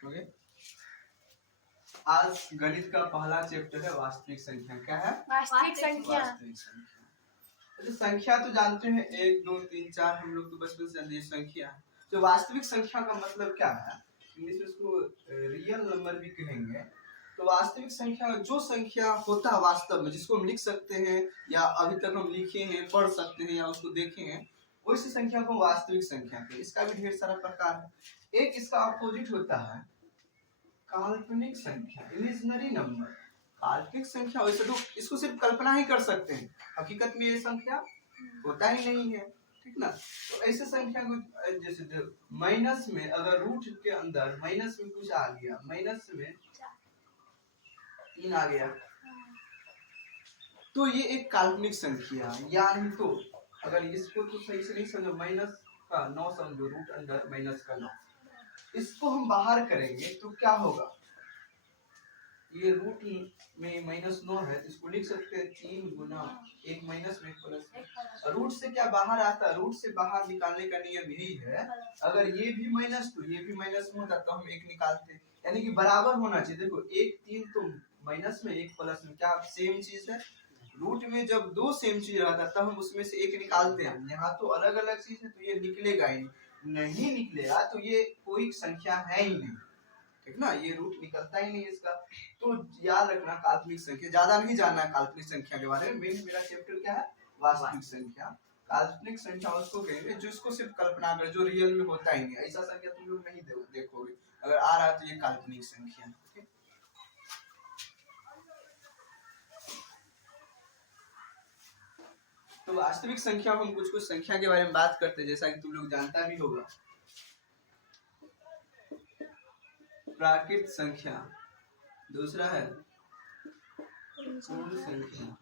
Okay, आज गणित का पहला चैप्टर है वास्तविक संख्या। क्या है? वास्तविक संख्या। वास्तविक संख्या। तो संख्या तो जानते हैं 1 2 3 4, हम लोग तो बचपन से जानते हैं संख्या। तो वास्तविक संख्या का मतलब क्या है? इंग्लिश में इसको रियल नंबर भी कहेंगे। तो वास्तविक संख्या जो संख्या होता है वास्तव में, जिसको हम लिख सकते हैं या अभी तक हम लिखे हैं, पढ़ सकते हैं या उसको देखे हैं, उस संख्या को वास्तविक संख्या कहते हैं। इसका भी ढेर सारा प्रकार है। एक इसका अपोजिट होता है काल्पनिक संख्या, इमेजिनरी नंबर। काल्पनिक संख्या वैसे तो इसको सिर्फ कल्पना ही कर सकते हैं, हकीकत में ये संख्या होता ही नहीं है, ठीक ना। तो ऐसे संख्या को जैसे माइनस में अगर रूट के अंदर माइनस में कुछ आ गया, माइनस में 3 आ गया, तो ये एक काल्पनिक संख्या। या नहीं तो अगर इसको तो सही से नहीं समझो, माइनस का 9 समझो, रूट अंडर माइनस का 9, इसको हम बाहर करेंगे तो क्या होगा? ये रूट में -9 है, इसको लिख सकते हैं 3 गुना 1 माइनस में प्लस। रूट से क्या बाहर आता है? रूट से बाहर निकालने का नियम यही है, अगर ये भी माइनस तो ये भी माइनस में होता तो हम 1 निकालते, यानी कि बराबर होना चाहिए। देखो 1 3 तो माइनस में 1 प्लस में क्या सेम चीज है? रूट में जब दो सेम चीज रहता है तब हम उसमें से 1 निकालते हैं। यहाँ तो अलग अलग चीज है तो ये निकलेगा ही नहीं निकलेगा तो ये कोई संख्या है ही नहीं, ठीक ना। ये रूट निकलता ही नहीं इसका। तो याद रखना काल्पनिक संख्या, ज्यादा नहीं जानना है काल्पनिक संख्या के बारे में। मेरा चैप्टर क्या है? वास्तविक संख्या। काल्पनिक संख्या उसको कहेंगे जो इसको सिर्फ कल्पना कर, जो रियल में होता ही नहीं। ऐसा संख्या तुम लोग नहीं देखोगे, अगर आ रहा है तो ये काल्पनिक संख्या है। तो वास्तविक संख्या हम कुछ कुछ संख्या के बारे में बात करते हैं, जैसा कि तुम लोग जानता भी होगा। प्राकृत संख्या, दूसरा है पूर्ण संख्या,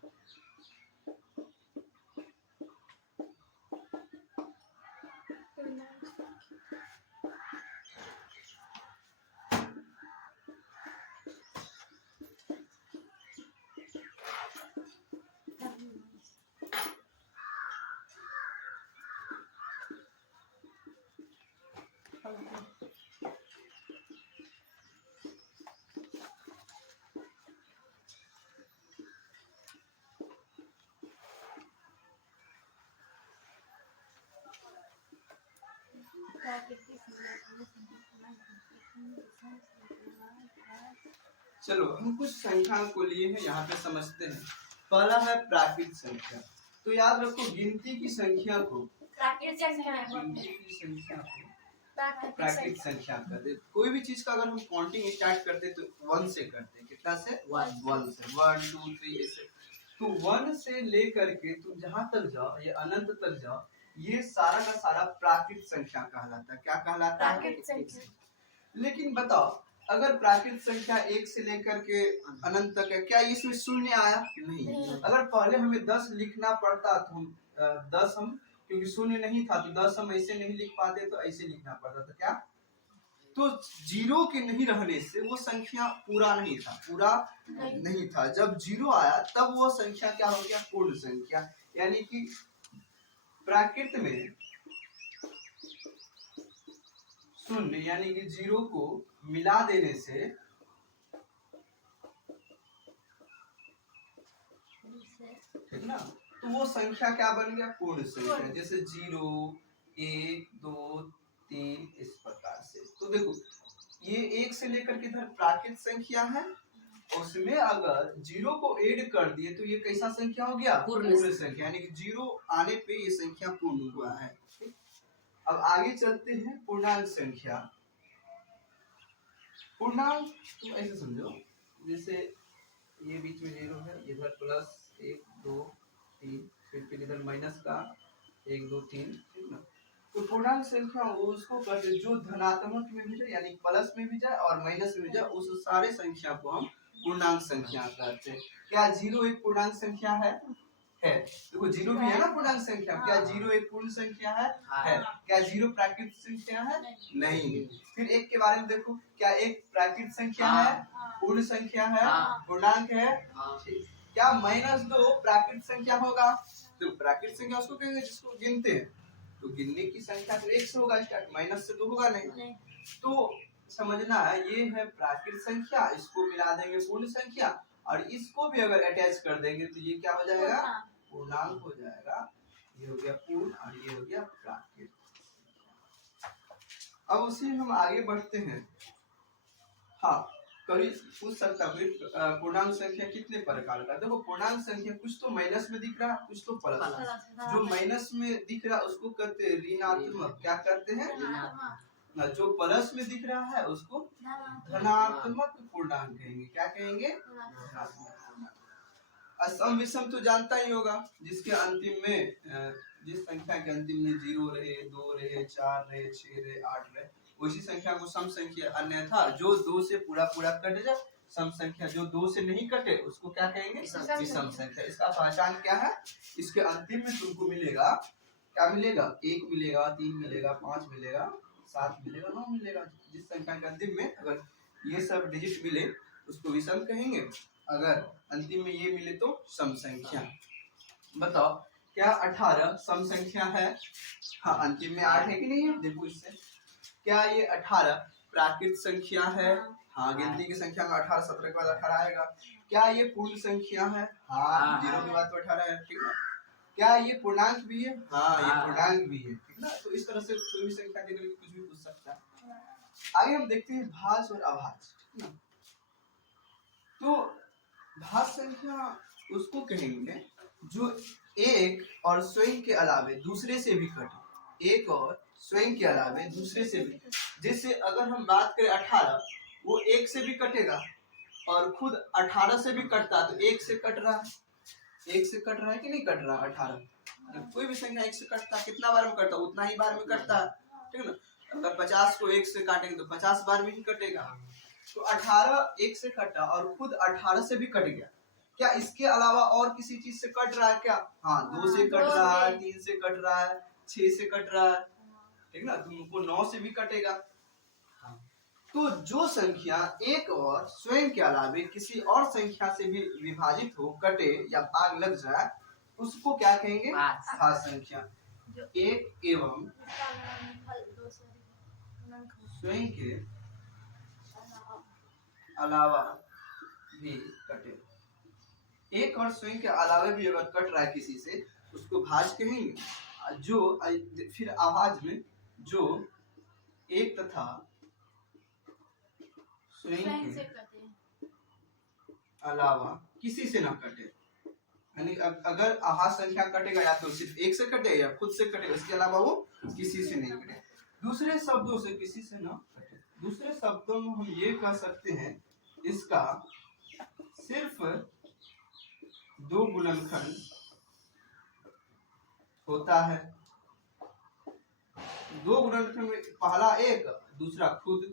चलो हम कुछ संख्या को लिए हैं, यहाँ पे समझते हैं। पहला है प्राकृत संख्या। तो याद रखो गिनती की संख्या को प्राकृत संख्या कहते। कोई भी चीज का अगर हम काउंटिंग स्टार्ट करते तो 1 से करते हैं। कितना से? 1 से। 1 2 3 ऐसे। तो 1 से लेकर के तुम जहां तक जाओ, ये अनंत तक जाओ, ये सारा का सारा प्राकृत संख्या कहलाता है। क्या कहलाता है? लेकिन बताओ अगर प्राकृत संख्या 1 से लेकर के अनंत तक है, क्या इसमें शून्य आया? नहीं। अगर पहले हमें 10 लिखना पड़ता तो हम 10 हम, क्योंकि शून्य नहीं था तो 10 हम ऐसे नहीं लिख पाते, तो ऐसे लिखना पड़ता था। क्या? तो जीरो के नहीं रहने से वो संख्या पूरा नहीं था, पूरा नहीं था। जब जीरो आया तब वो संख्या क्या हो गया? पूर्ण संख्या। यानी कि प्राकृत में शून्य यानी कि जीरो को मिला देने से ठीक ना, तो वो संख्या क्या बन गया? पूर्ण संख्या। जैसे 0 1 2 3 इस प्रकार से। तो देखो ये 1 से लेकर के इधर प्राकृत संख्या है, उसमें अगर 0 को ऐड कर दिए तो ये कैसा संख्या हो गया? पूर्ण संख्या। यानी कि 0 आने पे ये संख्या पूर्ण हुआ है। अब आगे चलते हैं पूर्णांक संख्या। पूर्णांक तुम ऐसे समझो, जैसे ये बीच में 0 है, इधर प्लस 1 2 3, फिर इधर माइनस का 1 2 3, ठीक ना। तो पूर्णांक संख्या उसको कहते जो धनात्मक में भी जाए, यानी प्लस में भी जाए और माइनस में भी जाए, उस सारे संख्या को हम पूर्णांक संख्या कहते हैं। क्या 0 एक पूर्णांक संख्या है? देखो 0 भी है ना पूर्णांक संख्या। क्या 0 एक पूर्ण संख्या है? क्या 0 प्राकृत संख्या है? नहीं। फिर 1 के बारे में देखो, क्या 1 प्राकृत संख्या है? पूर्ण संख्या है? पूर्णांक है? क्या -2 प्राकृत संख्या होगा? तो प्राकृत संख्या उसको कहेंगे जिसको गिनते हैं। तो गिनने की संख्या तो 1 से होगा स्टार्ट, माइनस से तो होगा नहीं। तो समझना है, ये है प्राकृत संख्या, इसको मिला देंगे पूर्ण संख्या, और इसको भी अगर अटैच कर देंगे तो ये क्या हो जाएगा, पूर्णांक हो जाएगा। ये हो गया पूर्ण और ये हो गया प्राकृत। अब उसी में हम आगे बढ़ते हैं। हाँ, कभी पूछ सकता है पूर्णांक संख्या कितने प्रकार का। देखो पूर्णांक संख्या कुछ तो माइनस में दिख रहा है, कुछ तो प्लस। जो माइनस में दिख रहा है उसको कहते हैं ऋणात्मक, क्या करते हैं, जो प्लस में दिख रहा है उसको धनात्मक पूर्णांक कहेंगे। क्या कहेंगे, धनात्मक पूर्णांक। असम विषम तो जानता ही होगा, जिसके अंतिम में जिस संख्या के अंतिम में 0 रहे, 2 रहे, 4 रहे, 6 रहे, 8 रहे, उसी संख्या को सम संख्या। अन्यथा जो 2 से पूरा पूरा कट जाए, सम संख्या जो 2 से नहीं कटे उसको क्या कहेंगे, विषम संख्या। इसका पहचान क्या है, इसके अंतिम में तुमको मिलेगा, क्या मिलेगा, 1 मिलेगा, 3 मिलेगा, 5 मिलेगा, 7 मिलेगा, 9 मिलेगा। जिस संख्या के अंतिम में अगर ये सब डिजिट मिले उसको विषम कहेंगे, अगर अंतिम में ये मिले तो सम संख्या। बताओ क्या 18 सम संख्या है, हाँ अंतिम में 8 है कि नहीं है, देखो इससे क्या ये 18 प्राकृत संख्या है, हाँ गिनती की संख्या में 18, 17 के बाद 18 आएगा। क्या ये पूर्ण संख्या है, हाँ 0 के बाद तो 18 है, ठीक है। क्या ये पूर्णांक भी है, हाँ ये पूर्णांक भी है, ठीक ना। तो इस तरह से कोई भी संख्या के लिए कुछ भी पूछ सकता है। आगे हम देखते हैं भाज्य और अभाज्य, ठीक ना। तो भाज्य संख्या उसको कहेंगे जो एक और स्वयं के अलावे दूसरे से भी कटे, एक और स्वयं के अलावे दूसरे से भी। जैसे अगर हम बात करें 18, वो 1 से भी कटेगा और खुद 18 से भी कटता, तो 1 से कट रहा है, 1 से कट रहा है कि नहीं कट रहा। 18 कोई भी संख्या 1 से कटता, कितना बार में कटता, उतना ही बार में कटता, ठीक है ना। अगर 50 को 1 से काटेंगे तो 50 बार में ही कटेगा। तो 18 1 से कटा और खुद 18 से भी कट गया। क्या इसके अलावा और किसी चीज से कट रहा है क्या, हाँ 2 से कट रहा है, 3 से कट रहा है, 6 से कट रहा है, ठीक ना। तुमको 9 से भी कटेगा। तो जो संख्या एक और स्वयं के अलावे किसी और संख्या से भी विभाजित हो, कटे या भाग लग जाए, उसको क्या कहेंगे, भाज्य संख्या। एक एवं स्वयं के अलावा भी कटे, एक और स्वयं के अलावा भी अगर कट रहा है किसी से उसको भाज्य कहेंगे। जो फिर अभाज्य में जो एक तथा स्वयं के अलावा किसी से ना कटे, यानी अगर अभाज्य संख्या कटेगा या तो सिर्फ 1 से कटे या खुद से कटे, इसके अलावा वो किसी से नहीं कटे, दूसरे शब्दों से किसी से ना कटे। दूसरे शब्दों में हम ये कह सकते हैं इसका सिर्फ 2 गुणनखंड होता है। 2 गुणनखंड में पहला 1, दूसरा खुद।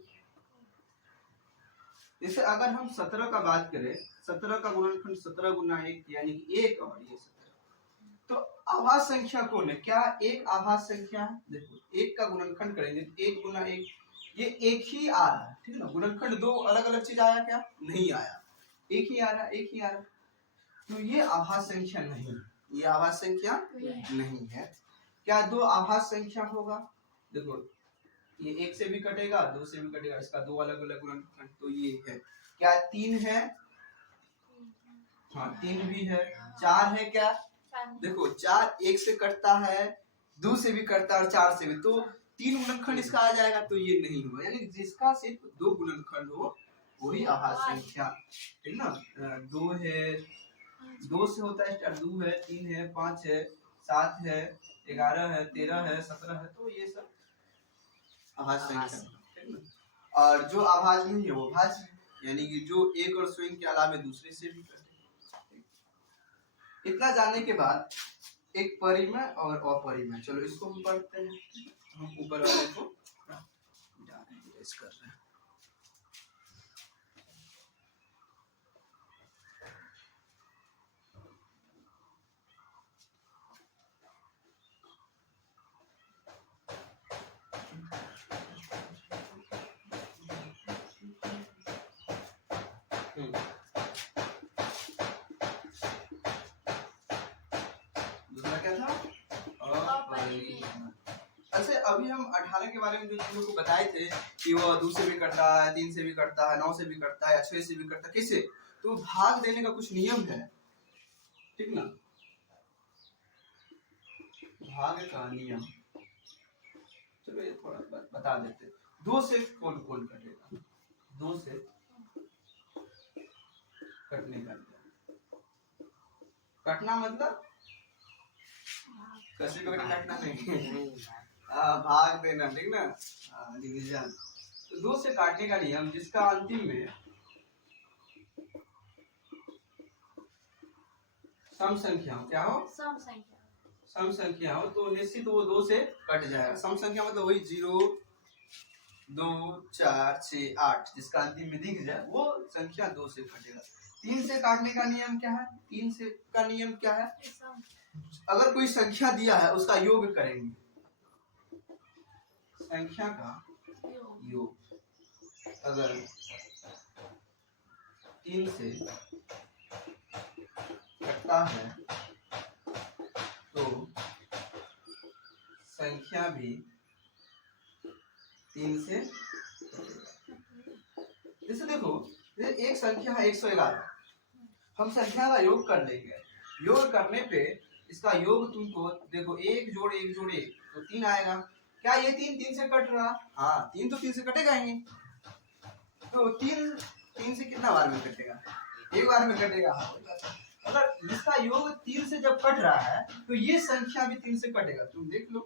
जैसे अगर हम 17 का बात करें, 17 का गुणनखंड 17 गुना 1 यानी कि 1 और ये 17, तो आभाज्य संख्या कौन है, क्या 1 आभाज्य संख्या है। देखो 1 का गुणनखंड करेंगे तो 1 गुना 1, ये 1 ही आ रहा है, ठीक है ना। गुणनखंड 2 अलग अलग चीज आया क्या, नहीं आया, 1 ही आ रहा है, 1 ही आ रहा है। तो ये आभाज्य संख्या नहीं, ये आभाज्य संख्या नहीं है। क्या 2 आभाज्य संख्या होगा, देखो ये 1 से भी कटेगा, 2 से भी कटेगा, इसका 2 अलग अलग गुणनखंड, तो ये है। क्या 3 है, हाँ 3 भी है। 4 है क्या, देखो 4 1 से कटता है, 2 से भी कटता है और 4 से भी, तो 3 गुणनखंड इसका आ जाएगा, तो ये नहीं होगा। यानी जिसका सिर्फ 2 गुणनखंड हो वही आभाज्य संख्या, ठीक ना। 2 है, 2 से होता है स्टार्ट, 2 है, 3 है, 5 है, 7 है, 11 है, 13 है, 17 है, तो ये सब आभाज्य संख्या। और जो आभाज्य नहीं है वो भाज्य, यानी कि जो एक और स्वयं के अलावा दूसरे से भी कटे। इतना जानने के बाद एक परिमेय और अपरिमेय, चलो इसको हम पढ़ते हैं। हम ऊपर वाले को कर रहे हैं। दूसरा क्या था, अपरिमेय। अच्छा अभी हम 18 के बारे में जो तुम लोग को बताए थे कि वो 2 से भी करता है, 3 से भी करता है, 9 से भी करता है, 6 से भी करता है, कैसे? तो भाग देने का कुछ नियम है, ठीक ना? भाग का नियम चलो ये थोड़ा बता देते। 2 से कौन कौन कटेगा? 2 से कटने का नियम। कटना मतलब कैसे को कटना नहीं भाग देना, ठीक ना? डिवीजन। तो 2 से काटने का नियम जिसका अंतिम में सम संख्या हो, क्या हो? सम संख्या हो तो निश्चित वो 2 से कट जाएगा। सम संख्या मतलब वही 0 2 4 6 8 जिसका अंतिम में दिख जाए वो संख्या 2 से कटेगा। 3 से काटने का नियम क्या है? 3 से का नियम क्या है? अगर कोई संख्या दिया है उसका योग करेंगे, संख्या का योग अगर 3 से कटता है तो संख्या भी 3 से जैसे देखो एक संख्या है 111, हम संख्या का योग कर लेंगे। योग करने पे इसका योग तुमको देखो 1 जोड़ 1 जोड़ 1 तो 3 आएगा। क्या ये 3 से कट रहा? हाँ 3 तो 3 से कटेगा ही। तो 3 से कितना बार में कटेगा? एक बार में कटेगा। अगर इसका योग 3 से जब कट रहा है तो ये संख्या भी 3 से कटेगा। तुम देख लो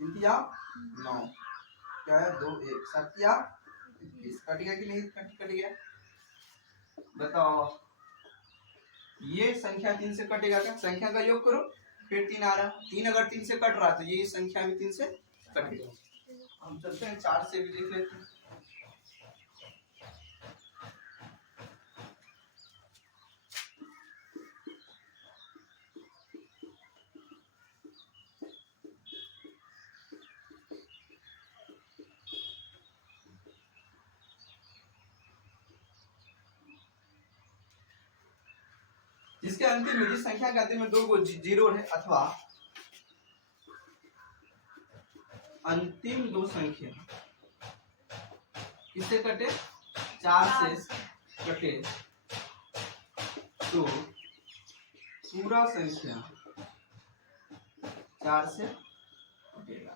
3 या 9 क्या है 2 1 7 या 21 कट गया कि नहीं? कट गया। बताओ ये संख्या 3 से कटेगा क्या? संख्या का योग करो फिर 3 आ रहा। 3 अगर 3 से कट रहा तो ये संख्या भी 3 से कटेगा। हम चलते हैं 4 से भी देख लेते हैं। जिसके अंतिम में जिस संख्या के अंतिम में 2 को 0 है अथवा अंतिम 2 संख्या किससे कटे? 4 से कटे तो पूरा संख्या 4 से कटेगा।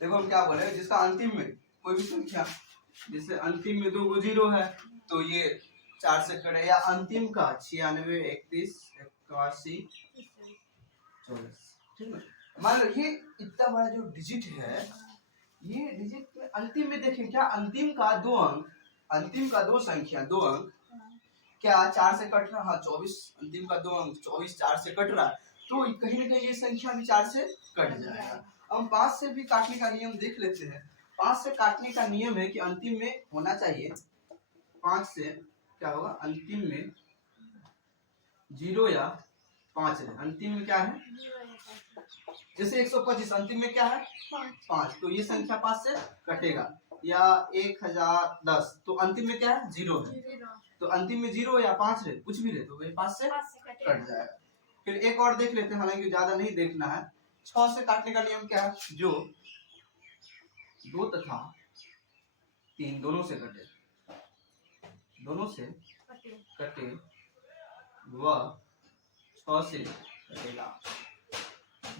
देखो हम क्या बोले, जिसका अंतिम में कोई भी संख्या जैसे अंतिम में 2 को 0 है तो ये 4 से कटे, या अंतिम का 96 31 81 24, ठीक है? मान लो ये इतना बड़ा जो डिजिट है, ये डिजिट में अंतिम में देखें क्या अंतिम का 2 अंक, अंतिम का 2 संख्या 2 अंक क्या 4 से कट रहा? हाँ 24, अंतिम का 2 अंक 24 4 से कट रहा तो कहीं ना कहीं ये संख्या भी 4 से कट जाएगा। हम 5 से भी काटने का नियम देख लेते हैं। 5 से काटने का नियम है कि अंतिम में होना चाहिए 5 से क्या होगा? अंतिम में 0 या 5 है। अंतिम में क्या है? जैसे 125 अंतिम में क्या है? 5 तो ये संख्या 5 से कटेगा। या 1010 तो अंतिम में क्या है? 0 है। तो अंतिम में 0 या 5 रहे कुछ भी रहे तो वही 5 से कट जाएगा। फिर एक और देख लेते हैं, हालांकि ज्यादा नहीं देखना है। 6 से काटने का नियम क्या है? जो 2 तथा 3 दोनों से कटे, दोनों से कटे वह 6 से कटेगा।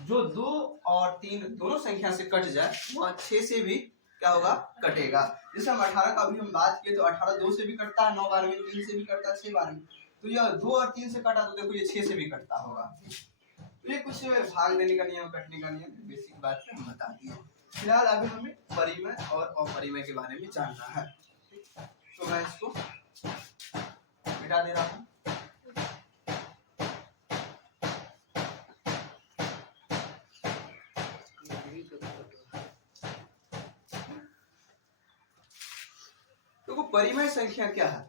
जो 2 और 3 दोनों संख्या से कट जाए वह 6 से भी क्या होगा? कटेगा। जैसे हम 18 का अभी हम बात किए तो 18 2 से भी कटता है 9 बार में, 3 से भी कटता है 6 बार में। तो यह 2 और 3 से कटा तो देखो ये 6 से भी कटता होगा। तो ये कुछ भाग देने का नियम, कटने का नियम, बेसिक बात हम बता दिए। फिलहाल अभी हमें परिमेय और अपरिमेय के बारे में जानना है। तो मैं इसको मिटा दे रहा हूँ। तो परिमेय संख्या क्या है?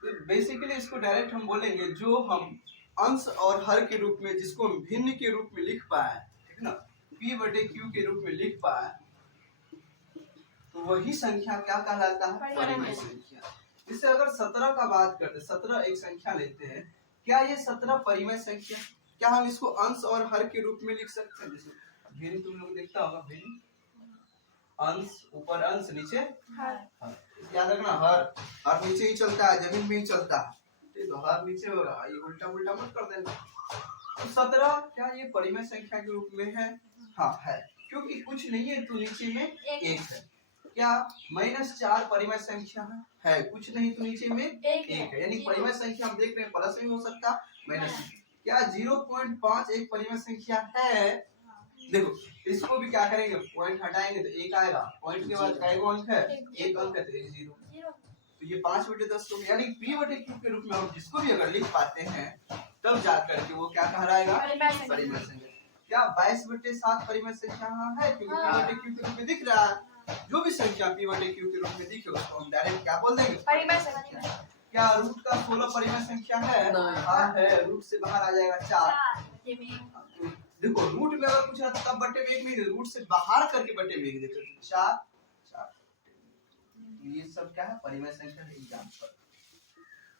तो बेसिकली इसको डायरेक्ट हम बोलेंगे जो हम अंश और हर के रूप में, जिसको हम भिन्न के रूप में लिख पाए, ठीक ना, p/q के रूप में लिख पाए, तो वही संख्या क्या कहलाता है? परिमेय संख्या। जैसे अगर 17 का बात करते, 17 एक संख्या लेते हैं, क्या ये 17 परिमेय संख्या? क्या हम इसको अंश और हर के रूप में लिख सकते हैं? जैसे भिन्न तुम लोग देखता होगा, भिन्न अंश ऊपर अंश नीचे हर। याद रखना, हर नीचे ही चलता है, जमीन में ही चलता है, तो हर नीचे होगा, ये उल्टा उल्टा मत कर देना। तो 17 क्या ये परिमेय संख्या के रूप में है? हाँ है, क्योंकि कुछ नहीं है तो नीचे में एक है। क्या -4 परिमेय संख्या है? कुछ नहीं तो नीचे में एक है, यानी परिमेय संख्या हम देख रहे हैं प्लस में हो सकता, माइनस में। क्या 0.5 एक परिमेय संख्या है? देखो इसको भी क्या करेंगे, पॉइंट हटाएंगे तो एक आएगा, पॉइंट के बाद कई अंक है, एक अंक है तो एक जीरो, तो ये 5/10 हो गया। यानी p/q के रूप में हम जिसको भी अगर लिख पाते हैं तब जाकर के वो क्या कहलाएगा, परिमेय संख्या। क्या 22/7 परिमेय संख्या है? क्योंकि p/q के रूप में दिख रहा है, जो भी संख्या p/q के रूप में दिखे उसको हम डायरेक्ट क्या बोल देंगे, परिमेय संख्या। क्या रूट का 16 परिमेय संख्या है? हाँ है, रूट से बाहर आ जाएगा 4। देखो रूट में अगर कुछ रहता तब बट्टे में एक नहीं, रूट से बाहर करके बट्टे में एक देते, 4। ये सब क्या है, परिमेय संख्या है एग्जांपल।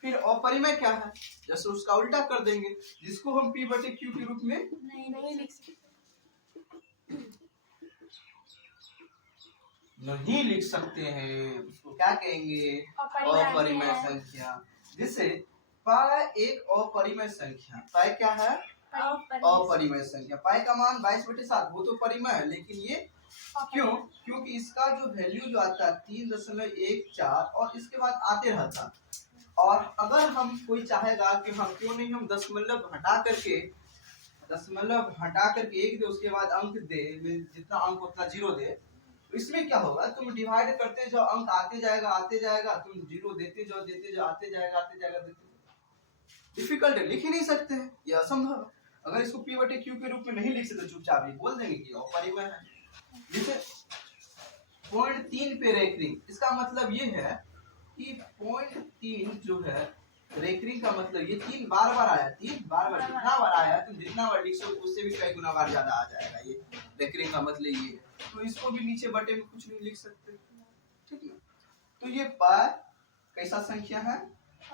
फिर अपरिमेय क्या है? जैसे उसका उल्टा कर देंगे, जिसको हम p/q के रूप में नहीं लिख सकते, नहीं लिख सकते हैं, उसको क्या कहेंगे, अपरिमेय संख्या। जैसे पाई एक अपरिमेय संख्या, पाई क्या है, अपरिमेय संख्या। पाई का मान 22/7, वो तो परिमेय है, लेकिन ये क्यों? क्योंकि इसका जो वैल्यू जो आता है 3.14 और इसके बाद आते रहता, और अगर हम कोई चाहेगा कि हम क्यों नहीं हम दशमलव हटा करके एक दे, उसके बाद अंक दे, जितना अंक उतना जीरो दे, इसमें क्या होगा, तुम डिवाइड करते जाओ, अंक आते जाएगा, तुम जीरो देते जाओ, आते जाएगा देते जाओ। डिफिकल्ट है, लिख ही नहीं सकते हैं, यह असंभव। अगर इसको p/q के रूप में नहीं लिख सकते, चुपचाप ही बोल देंगे कि अपरिमेय है। जैसे 0.3 पे रेकरिंग, इसका मतलब ये है कि 0.3 जो है रेकरिंग का मतलब ये 3 बार आया, 3 बार जितना बार आया तुम जितना बार लिख सको उससे भी कई गुना बार ज्यादा आ जाएगा, ये रेकरिंग का मतलब ये है। तो इसको भी नीचे बटे में कुछ नहीं लिख सकते, ठीक है। तो ये पाई कैसा संख्या है,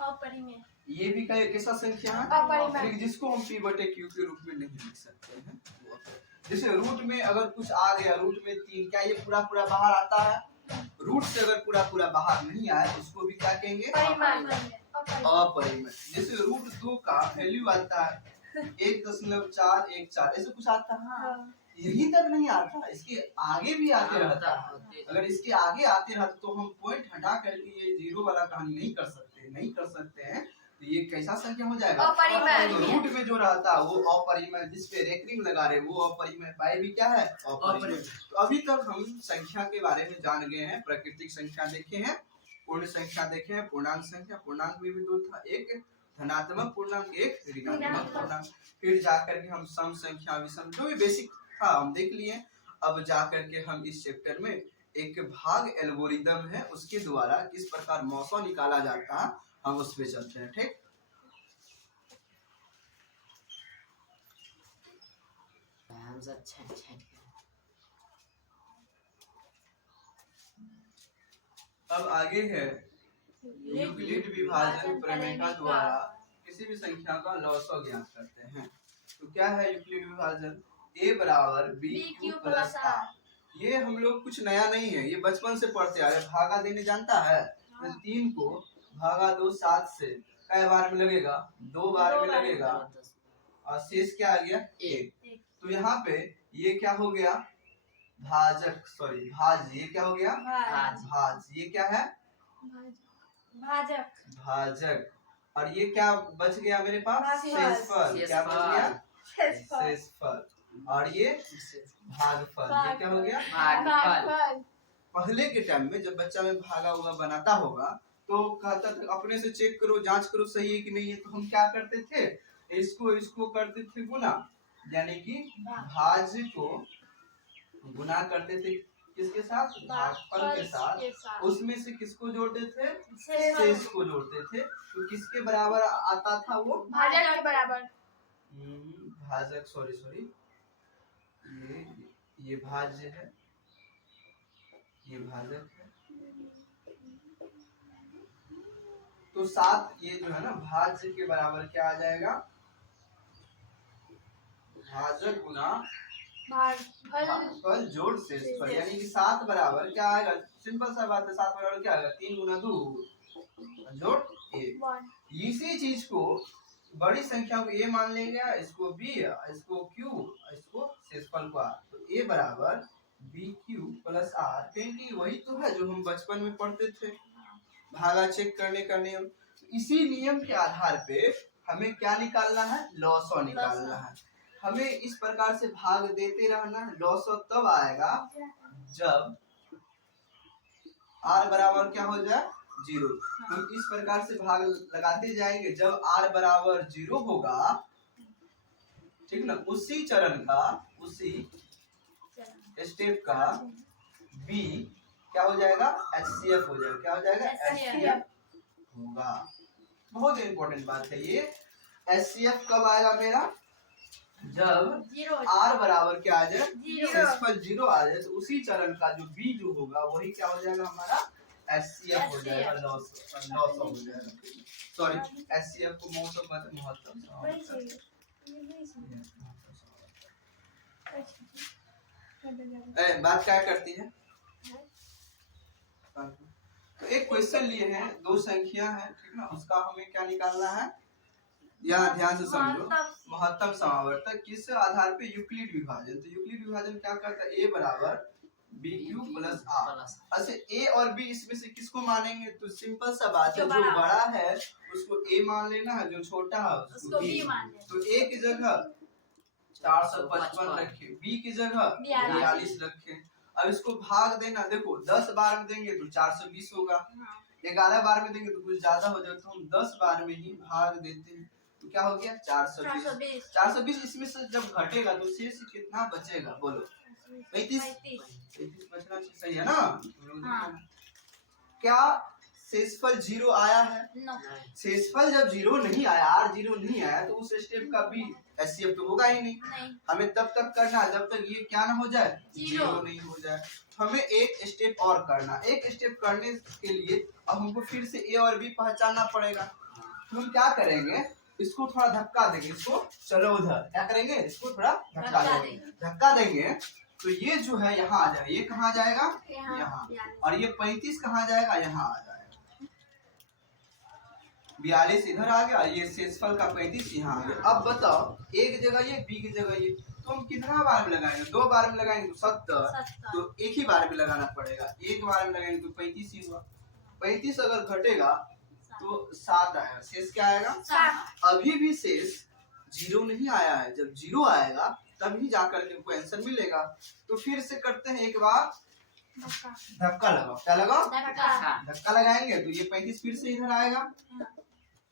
अपरिमेय। ये भी कैसा संख्या है, अपरिमेय, जिसको हम p/q के रूप में नहीं लिख सकते हैं। जैसे रूट में अगर कुछ आ गया, रूट में 3, क्या ये पूरा बाहर आता है? रूट से अगर पूरा बाहर नहीं आया उसको भी क्या कहेंगे, अपरिमेय। जैसे रूट 2 का वैल्यू आता है 1.414, ऐसे कुछ आता है, यही तक नहीं आता, इसके आगे भी आते रहता है। अगर इसके आगे आते रहते तो हम पॉइंट हटा करके ये जीरो वाला कहानी नहीं कर सकते हैं, तो ये कैसा संख्या हो जाएगा, अपरिमेय। तो रूट में जो रहता है वो अपरिमेय, जिसपे रेकरिंग लगा रहे वो अपरिमेय, पाई भी क्या है, अपरिमेय। तो अभी तक हम संख्या के बारे में जान गए हैं, प्राकृतिक संख्या देखे हैं, पूर्ण संख्या देखे हैं, पूर्णांक संख्या, पूर्णांक में भी 2 था, एक धनात्मक पूर्णांक, एक ऋणात्मक पूर्णांक। फिर जाकर के हम सम संख्या, विषम, जो भी बेसिक था हम देख लिए। अब जाकर के हम इस चैप्टर में एक भाग एल्गोरिदम है, उसके द्वारा किस प्रकार मौसा निकाला जाता है हम उस पे चलते हैं, ठीक। अब आगे है यूक्लिड विभाजन प्रमेय का द्वारा किसी भी संख्या का लौसव ज्ञात करते हैं। तो क्या है यूक्लिड विभाजन, a बराबर bq प्लस r। ये हम लोग कुछ नया नहीं है, ये बचपन से पढ़ते आ रहे। भागा देने जानता है, 3 को भागा दो 7 से कई बार में लगेगा, 2 बार में लगेगा, और शेष क्या आ गया, 1। तो यहाँ पे ये क्या हो गया, भाजक, सॉरी भाज, ये क्या हो गया, भाज, ये क्या है, भाजक। और ये क्या बच गया मेरे पास, शेषफल। क्या बच गया, शेषफल। और ये भागफल, ये क्या हो गया, भागफल। पहले के टाइम में जब बच्चा में भागा हुआ बनाता होगा तो कहता था अपने से चेक करो, जांच करो सही है कि नहीं है, तो हम क्या करते थे, इसको करते थे गुना, यानी कि भाज को गुना करते थे किसके साथ, भागफल के साथ। उसमें से किसको जोड़ते थे, शेष को जोड़ते थे। तो किसके बराबर आता था वो, भाजक के बराबर। भाजक, सॉरी ये भाज्य है, ये भाजक है। तो 7 ये जो है ना भाज्य के बराबर क्या आ जाएगा, भाजक गुना भागफल फल जोड़ शेषफल, यानी कि 7 बराबर क्या आएगा, सिंपल सा बात है, 7 बराबर क्या आएगा, 3 गुना 2 जोड़ 1। 1 इसी चीज को बड़ी संख्या को a मान लेंगे, इसको b, इसको q, इसको शेषफल को r, तो a बराबर bq प्लस r, क्योंकि वही तो है जो हम बचपन में पढ़ते थे, भागा चेक करने का नियम। इसी नियम के आधार पे हमें क्या निकालना है, लॉसो निकालना है। हमें इस प्रकार से भाग देते रहना है। लॉसो तब आएगा जब r बराबर क्या हो जाए, 0। हम इस प्रकार से भाग लगाते जाएंगे, जब r बराबर 0 होगा, ठीक ना, उसी चरण का, उसी स्टेप का b क्या हो जाएगा, HCF हो जाएगा। क्या हो जाएगा, HCF होगा। बहुत इंपॉर्टेंट बात है ये। HCF कब आएगा मेरा, जब r बराबर क्या आ जाए, शेषफल 0 आ जाए, तो उसी चरण का जो b जो होगा वही क्या हो जाएगा, हमारा HCF हो जाएगा, लॉस हो जाएगा। सॉरी, HCF को महत्तम बात क्या करती है। तो एक क्वेश्चन लिए हैं, दो संख्या है, ठीक ना, उसका हमें क्या निकालना है, यहाँ ध्यान से समझो। महत्तम समावर्तक किस आधार पे, यूक्लिड विभाजन। तो यूक्लिड विभाजन क्या करता है, a बराबर बी क्यू प्लस आर। अच्छा, a और b इसमें से किसको मानेंगे, तो सिंपल सा बात है, जो बड़ा है उसको a मान लेना है, जो छोटा है उसको b। तो a की जगह 455 रखे, b की जगह 42 रखे। अब इसको भाग देना, देखो 10 बार में देंगे तो 420 होगा, 11 बार में देंगे तो कुछ ज्यादा हो जाएगा, तो हम 10 बार में ही भाग देते हैं, तो क्या हो गया, 420। 420 इसमें से जब घटेगा तो शेष कितना बचेगा, बोलो, 35 बचना सही है ना। क्या शेषफल 0 आया है, शेषफल जब 0 नहीं आया, r 0 नहीं आया, तो उस स्टेप का b HCF तो होगा ही नहीं। हमें तब तक करना है जब तक ये क्या ना हो जाए, 0 नहीं हो जाए। हमें एक स्टेप और करना, एक स्टेप करने के लिए अब हमको फिर से a और b पहचानना पड़ेगा। तो हम क्या करेंगे, इसको थोड़ा धक्का देंगे, इसको चलो उधर, क्या करेंगे, इसको थोड़ा धक्का देंगे, तो ये जो है यहाँ आ जाएगा, ये कहाँ जाएगा, यहाँ, और ये 35 कहाँ जाएगा, यहाँ आ जाएगा। 42 इधर आ गया, ये शेषफल का 35 यहाँ आ गया। अब बताओ, एक जगह ये, बी की जगह ये, तो हम कितना बार में लगाएंगे, 2 बार में लगाएंगे तो 70, तो एक ही बार में लगाना पड़ेगा, एक बार में लगाएंगे तो 35 ही हुआ। 35 अगर घटेगा तो 7 आएगा, शेष क्या आएगा, अभी भी शेष 0 नहीं आया है, जब 0 आएगा तभी जाकर के हमको आंसर मिलेगा। तो फिर से करते हैं, एक बार धक्का लगाओ, क्या लगाओ, धक्का लगाएंगे तो ये 35 फिर से इधर आएगा,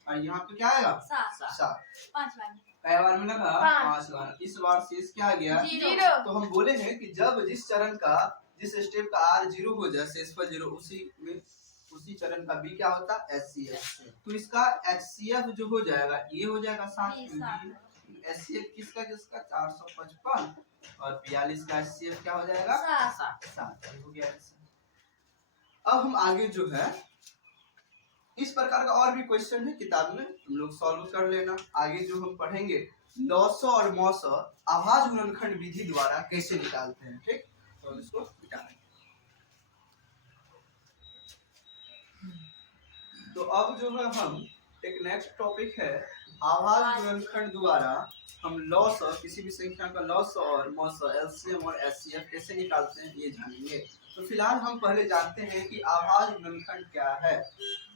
और यहाँ पे क्या आएगा, 7। कई बार में लगा, 5 बार। इस बार शेष क्या आ गया, 0। तो हम बोले हैं कि जब जिस चरण का, जिस स्टेप का r 0 हो जाए, शेषफल 0, उसी चरण का b क्या होता है, HCF। तो इसका HCF जो हो जाएगा, ये हो जाएगा 7। HCF किसका, 455, और 42 का HCF क्या हो जाएगा, 7 हो गया। अब हम आगे जो है, इस प्रकार का और भी क्वेश्चन है किताब में, तुम लोग सॉल्व कर लेना। आगे जो हम पढ़ेंगे, लॉसो और मौसो आभाज्य गुणनखंड विधि द्वारा कैसे निकालते हैं, ठीक, तो इसको निकालेंगे। तो अब जो है हम एक नेक्स्ट टॉपिक है, आभाज्य गुणनखंड द्वारा हम लॉस, किसी भी संख्या का लॉस और मौसो, एलसीएम और एचसीएफ कैसे निकालते हैं ये जानेंगे। तो फिलहाल हम पहले जानते हैं कि आभाज्य गुणनखंड क्या है।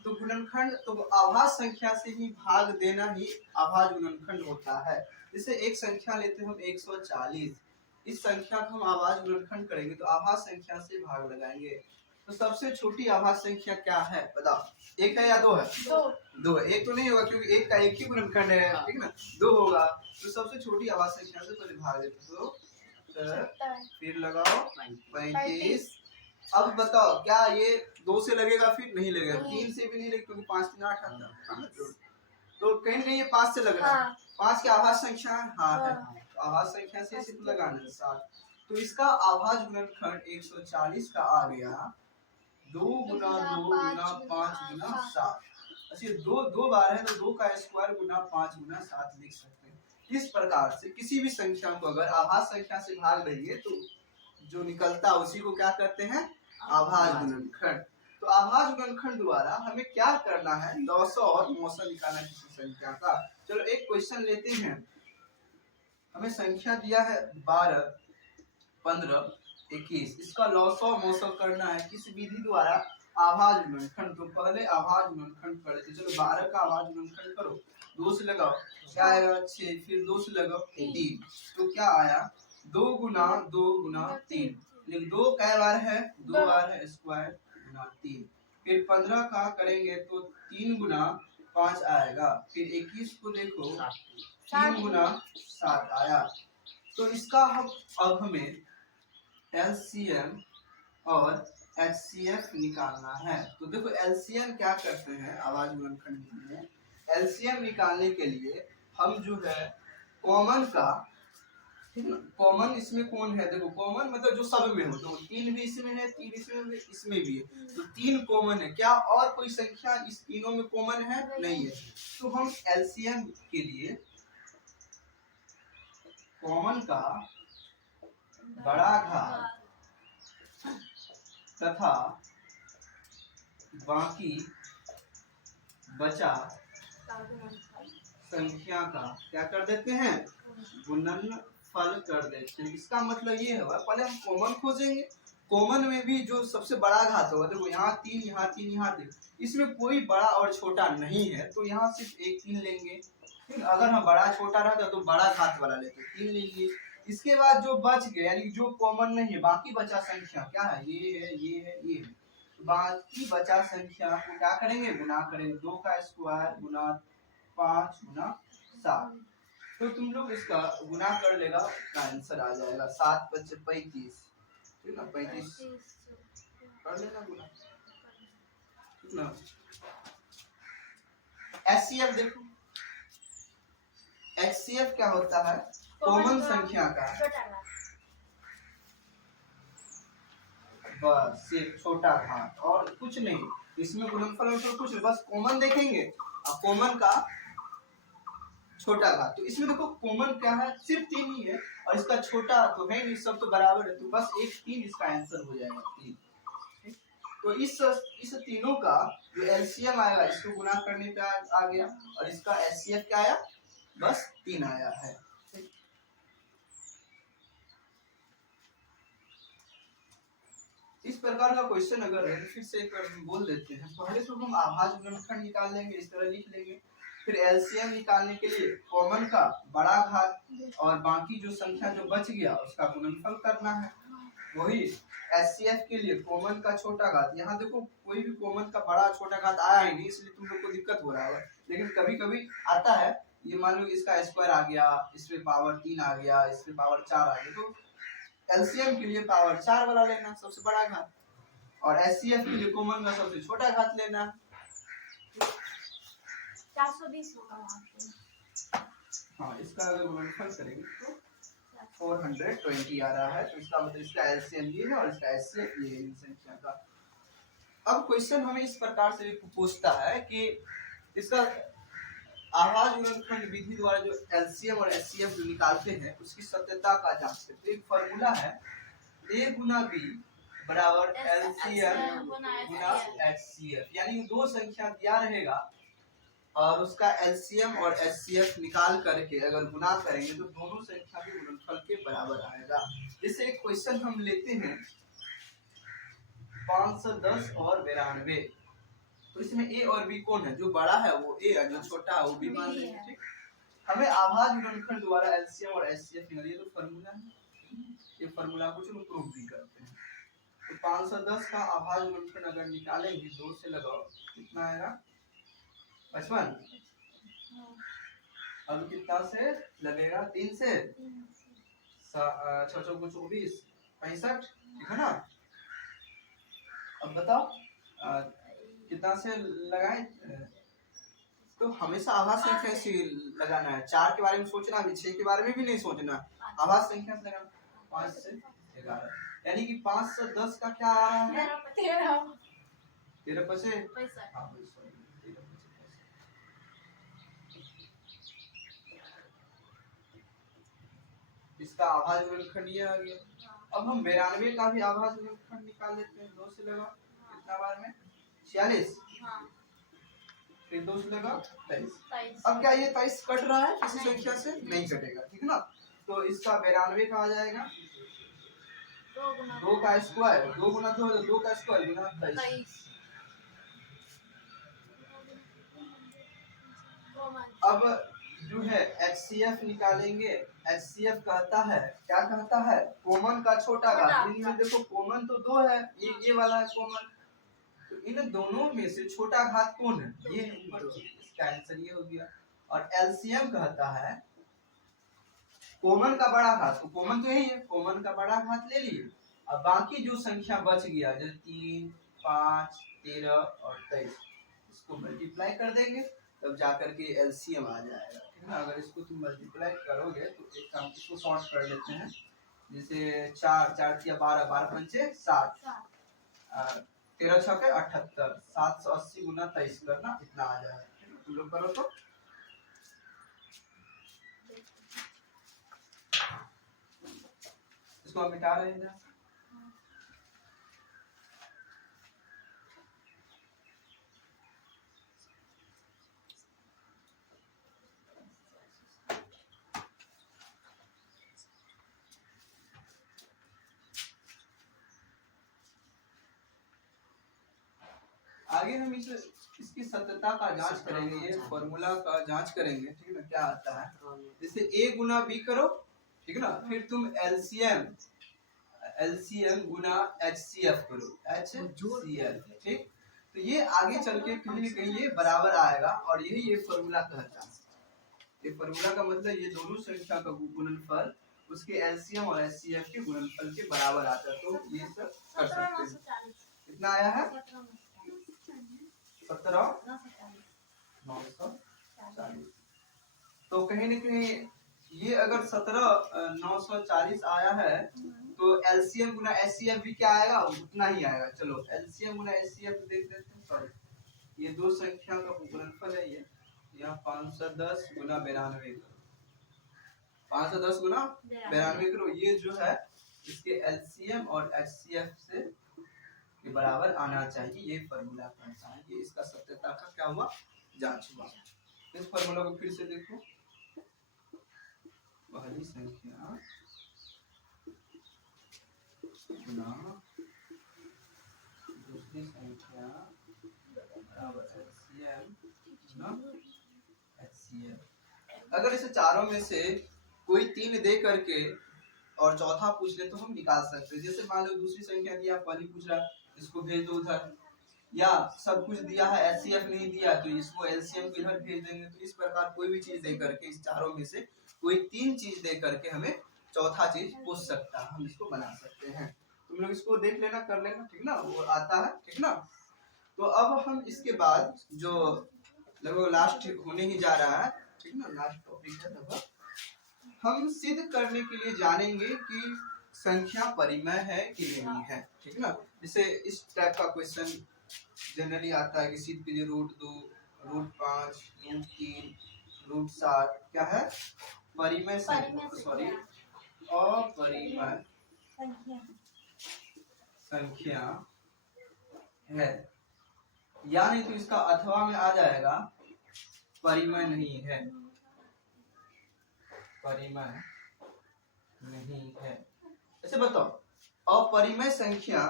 तो गुणनखंड, तो आभाज्य संख्या से ही भाग देना ही आभाज्य गुणनखंड होता है। जैसे एक संख्या लेते हैं हम 140, इस संख्या को हम आभाज्य गुणनखंड करेंगे तो आभाज्य संख्या से भाग लगाएंगे। तो सबसे छोटी आभाज्य संख्या क्या है, बताओ, एक है या दो है, दो है। एक तो नहीं होगा क्योंकि एक का एक ही गुणनखंड है, ठीक ना, 2 होगा। तो सबसे छोटी आभाज्य संख्या से पहले भाग देते, तो फिर लगाओ 35। अब बताओ, क्या ये 2 से लगेगा, फिर नहीं लगेगा, 3 से भी नहीं लगेगा क्योंकि 5 3 8 आता है, तो कहीं ना कहीं ये 5 से लग रहा है। 5 की आभाज्य संख्या हाँ है, तो आभाज्य संख्या से सिर्फ लगाना है 7। तो इसका आभाज्य गुणनखंड 140 का आ गया 2 गुना 2 गुना 5 गुना 7। अच्छा, 2 बार है तो 2 का स्क्वायर गुना 5 गुना 7 लिख सकते हैं। इस प्रकार से किसी भी संख्या को अगर आभाज्य संख्या से भाग देंगे तो जो निकलता है उसी को क्या कहते हैं, आभाज्य गुणनखंड। तो आभाज्य गुणनखंड द्वारा हमें क्या करना है, लौसव और मौसव निकालना है किसी संख्या का। चलो एक क्वेश्चन लेते हैं। हमें संख्या दिया है 12, 15, 21। इसका लौसव मौसव करना है किस विधि द्वारा, आभाज्य गुणनखंड। तो पहले आभाज्य गुणनखंड कर लेते। चलो 12 का आभाज्य गुणनखंड करो, 2 से लगाओ क्या आएगा 6, फिर 2 से लगाओ 3, तो क्या आया 2 गुना 2 गुना 3। लेकिन 2 कै बार है, 2 बार है, स्क्वायर गुना 3। फिर 15 का करेंगे तो 3 गुना 5 आएगा। फिर 21 को देखो 3 गुना 7 आया। तो इसका अब हमें LCM और HCF निकालना है। तो देखो LCM क्या करते हैं आभाज्य गुणनखंड में, LCM निकालने के लिए हम जो है कॉमन का, कॉमन इसमें कौन है, देखो कॉमन मतलब जो सब में हो, तो 3 भी इसमें है, 3 इसमें भी है, तो 3 कॉमन है। क्या और कोई संख्या इस तीनों में कॉमन है, नहीं है। तो हम LCM के लिए कॉमन का बड़ा घात तथा बाकी बचा संख्या का क्या कर देते हैं, गुणनफल कर देते हैं। इसका मतलब ये है, पहले हम कॉमन खोजेंगे। कॉमन में भी जो सबसे बड़ा घात होगा, देखो यहाँ 3, यहाँ 3, यहाँ 3, इसमें कोई बड़ा और छोटा नहीं है, तो यहाँ सिर्फ एक 3 लेंगे। फिर अगर हम बड़ा छोटा रहता तो बड़ा घात वाला लेते, 3 लेंगे। इसके बाद जो बच गए यानी जो कॉमन नहीं है, बाकी बचा संख्या क्या है, ये है, ये है, ये है। तो बाकी बचा संख्या को क्या करेंगे, गुना करेंगे। 2 का स्क्वायर गुना 5 गुना 7। तो तुम लोग इसका गुना कर लेगा, आंसर आ जाएगा 7 × 5 = 35, ठीक है, 35 कर लेना गुना, ठीक ना। HCF देखो, HCF क्या होता है, कॉमन संख्या का बस सिर्फ छोटा घात और कुछ नहीं। इसमें गुणनफल तो कुछ नहीं, बस कॉमन देखेंगे और कॉमन का छोटा घात। तो इसमें देखो कॉमन क्या है, सिर्फ 3 ही है, और इसका छोटा तो है नहीं, सब तो बराबर है, तो बस एक 3 इसका आंसर हो जाएगा 3। तो इस तीनों का जो LCM आएगा इसको गुना करने पे आ गया, और इसका HCF क्या आया, बस 3 आया है। इस प्रकार का क्वेश्चन अगर है, फिर से एक बार हम बोल देते हैं। पहले तो हम आभाज्य गुणनखंड निकाल लेंगे, इस तरह लिख लेंगे। फिर LCM निकालने के लिए कॉमन का बड़ा घात और बाकी जो संख्या जो बच गया उसका गुणनफल करना है। वही HCF के लिए कॉमन का छोटा घात। यहाँ देखो कोई भी कॉमन का बड़ा छोटा घात आया ही नहीं, इसलिए तुम लोग को दिक्कत हो रहा है, लेकिन कभी कभी आता है। ये मान लो इसका स्क्वायर आ गया, इसमें पावर 3 आ गया, इसमें पावर 4 आ गया, तो LCM के लिए पावर 4 वाला लेना सबसे बड़ा घात, और HCF के लिए कॉमन का सबसे छोटा घात लेना। 420 होगा। हाँ, इसका अगर गुणनफल करेंगे तो 420 आ रहा है। तो इसका मतलब इसका LCM ये है और इसका HCF ये है इन संख्या का। अब क्वेश्चन हमें इस प्रकार से पूछता है कि इसका आभाज्य गुणनखंड विधि द्वारा जो LCM और HCF जो निकालते हैं उसकी सत्यता का जांच करते हैं। एक फार्मूला है A गुना B बराबर LCM गुना HCF, यानी दो संख्या दिया रहेगा और उसका LCM और HCF निकाल करके अगर गुना करेंगे तो दोनों संख्या के गुणनफल के बराबर आएगा। जैसे एक क्वेश्चन हम लेते हैं 510 और 92, तो इसमें A और B कौन है, जो बड़ा है वो A है, जो छोटा है वो B मान लेंगे, ठीक। हमें आभाज्य गुणनखंड द्वारा LCM और HCF निकालिए, तो फार्मूला है, ये फार्मूला को चलो प्रूव भी करते हैं। तो 510 का आभाज्य गुणनखंड अगर निकालेंगे 2 से लगाओ कितना आएगा 55, अब कितना से लगेगा 3 से 6 को 24 65, ठीक है ना। अब बताओ कितना से लगाएं, तो हमेशा आभाज्य संख्या से लगाना है। 4 के बारे में सोचना भी, 6 के बारे में भी नहीं सोचना, आभाज्य संख्या से लगाना। 5 से 11 यानी कि 5 से 10 का क्या आ रहा है 13 पैसे। इसका आभाज्य गुणनखंड ये आ गया। अब हम 92 का भी आभाज्य गुणनखंड निकाल लेते हैं। 2 से लगा कितना बार में 46, फिर 2 से लगा 23। अब क्या ये 23 कट रहा है किसी संख्या से? नहीं कटेगा, ठीक है ना। तो इसका 92 का आ जाएगा 2 का स्क्वायर, 2 गुना 2 2 का स्क्वायर गुना 23। अब जो है HCF निकालेंगे। HCF कहता है, क्या कहता है? कॉमन का छोटा घात। इनमें देखो कॉमन तो 2 है, ये वाला है कॉमन, तो इन दोनों में से छोटा घात कौन है? ये ऊपर, इसका आंसर ये हो गया। और LCM कहता है कॉमन का बड़ा घात, तो कॉमन तो यही है, कॉमन का बड़ा घात ले लिए। अब बाकी जो संख्या बच गया जैसे 3, 5, 13 और 23, इसको मल्टीप्लाई कर देंगे तब जाकर के LCM आ जाएगा, ठीक है। अगर इसको तुम मल्टीप्लाई करोगे तो एक काम, इसको सॉर्ट कर लेते हैं। जैसे 4 4 या 12, 12 पंचे 60, 13 छके 78, 780 गुना 23 करना, इतना आ जाएगा। तुम लोग करो तो इसको हम मिटा रहे हैं। आगे हम इसकी सत्यता का जांच करेंगे, ये फॉर्मूला का जांच करेंगे, ठीक है ना, क्या आता है। जैसे A गुना B करो, ठीक है ना, फिर तुम LCM गुना HCF करो, HCL, ठीक। तो ये आगे चल के कहीं न कहीं ये बराबर आएगा, और यही ये फॉर्मूला कहता है। ये फॉर्मूला का मतलब ये दोनों संख्या का गुणनफल उसके LCM और HCF के गुणनफल के बराबर आता है। तो ये सब कर सकते हैं। कितना आया है? 17,940। तो कहीं न कहीं ये अगर 17,940 आया है तो LCM गुना HCF भी क्या आएगा? उतना ही आएगा। चलो LCM गुना HCF देख लेते हैं। सॉरी, ये दो संख्या का गुणनफल है। ये यहाँ 510 गुना 92, 510 गुना 92 करो। ये जो है इसके LCM और HCF से के बराबर आना चाहिए, ये फॉर्मूला कहता है। ये इसका सत्यता का क्या हुआ? जांच हुआ। इस फॉर्मूला को फिर से देखो। पहली संख्या गुना दूसरी संख्या बराबर LCM गुना HCF। अगर इसे चारों में से कोई 3 दे करके और चौथा पूछ ले तो हम निकाल सकते हैं। जैसे मान लो दूसरी संख्या दिया, पहली पूछ रहा, इसको भेज दो उधर, या सब कुछ दिया है HCF नहीं दिया तो इसको LCM को इधर भेज देंगे। तो इस प्रकार कोई भी चीज दे करके, इस चारों में से कोई 3 चीज दे करके हमें चौथा चीज पूछ सकता है, हम इसको बना सकते हैं। तुम लोग इसको देख लेना, कर लेना, ठीक ना, वो आता है, ठीक ना। तो अब हम इसके बाद जो लगभग लास्ट होने ही जा रहा है, ठीक ना, लास्ट टॉपिक है, लगभग हम सिद्ध करने के लिए जानेंगे कि संख्या परिमेय है कि नहीं है, ठीक ना। जैसे इस टाइप का क्वेश्चन जनरली आता है कि सिद्ध कीजिए √2, √5, √3, √7 क्या है? परिमेय संख्या, सॉरी अपरिमेय संख्या है, या नहीं तो इसका अथवा में आ जाएगा परिमेय नहीं है, परिमेय नहीं है। ऐसे बताओ, अपरिमेय संख्या